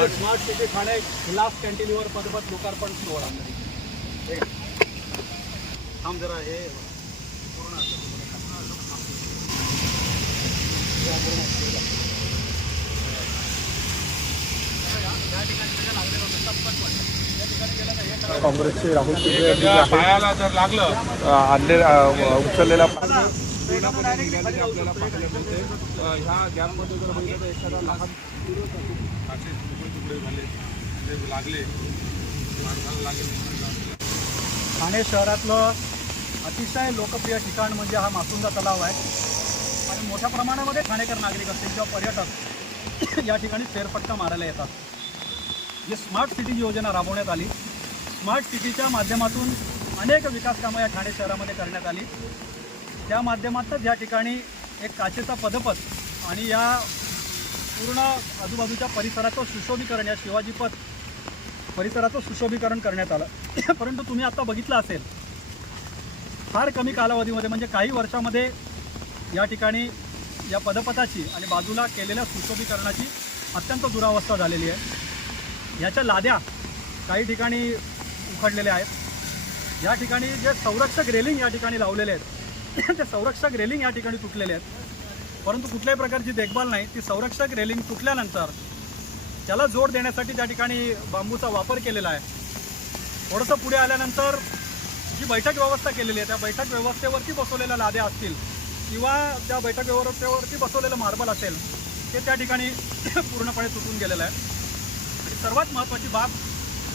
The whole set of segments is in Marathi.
Thane smart city Thane glass कॅन्टीनवर पदपथ लोकार्पण सोहळा हे. थांब जरा हे हे. काँग्रेसचे राहुल शिंदे यांनी पायाला जर लागलं आणले उचललेला ह्या गॅपमध्ये जर बघितलं तर एखादा लहान काचे तुकडे तुकडे झाले ते लागले माणसाला ठाणे शहरातलं अतिशय लोकप्रिय ठिकाण म्हणजे हा मासुंदा तलाव आहे. आणि मोठ्या प्रमाणामध्ये ठाणेकर नागरिक असतील किंवा पर्यटक या ठिकाणी फेरफटका मारायला येतात. जी स्मार्ट सिटी योजना राबवण्यात आली. स्मार्ट सिटीच्या माध्यमातून अनेक विकास कामं या ठाणे शहरामध्ये करण्यात आली. त्या माध्यमातच या ठिकाणी एक काचेचा पदपथ आणि या पूर्ण आजूबाजूच्या परिसराचं सुशोभीकरण या शिवाजी पथ परिसराचं सुशोभीकरण करण्यात आलं. परंतु तुम्ही आता बघितलं असेल फार कमी कालावधीमध्ये म्हणजे काही वर्षामध्ये या ठिकाणी या पदपथाची आणि बाजूला केलेल्या सुशोभीकरणाची अत्यंत दुरावस्था झालेली आहे. याच्या लाद्या काही ठिकाणी उखडलेल्या आहेत. या ठिकाणी जे संरक्षक रेलिंग या ठिकाणी लावलेले आहेत ते संरक्षक रेलिंग या ठिकाणी तुटलेल्या आहेत. परंतु कुठल्याही प्रकारची देखभाल नाही. ती संरक्षक रेलिंग तुटल्यानंतर त्याला जोड देण्यासाठी त्या ठिकाणी बांबूचा वापर केलेला आहे. थोडंसं पुढे आल्यानंतर जी बैठक व्यवस्था केलेली आहे त्या बैठक व्यवस्थेवरती बसवलेल्या लाद्या असतील किंवा त्या बैठक व्यवस्थेवरती बसवलेलं मार्बल असेल ते त्या ठिकाणी पूर्णपणे तुटून गेलेलं आहे. आणि सर्वात महत्त्वाची बाब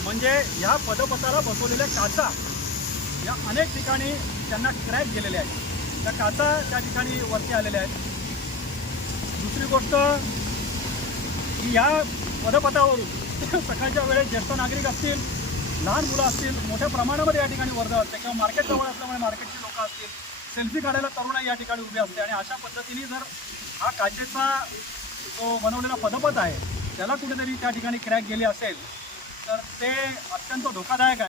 म्हणजे ह्या पदपथाला बसवलेल्या काचा या अनेक ठिकाणी त्यांना क्रॅक गेलेल्या आहेत. त्या काचा त्या ठिकाणी वरती आलेल्या आहेत. दुसरी गोष्ट की या पदपथावरून सकाळच्या वेळेस ज्येष्ठ नागरिक असतील लहान मुलं असतील मोठ्या प्रमाणामध्ये या ठिकाणी वर्दळ असते किंवा मार्केट जवळ असल्यामुळे मार्केटची लोकं असतील सेल्फी काढायला तरुणाई या ठिकाणी उभी असते आणि अशा पद्धतीने जर हा काचेचा जो बनवलेला पदपथ आहे त्याला कुठेतरी त्या ठिकाणी क्रॅक गेली असेल तर ते अत्यंत धोकादायक आहे.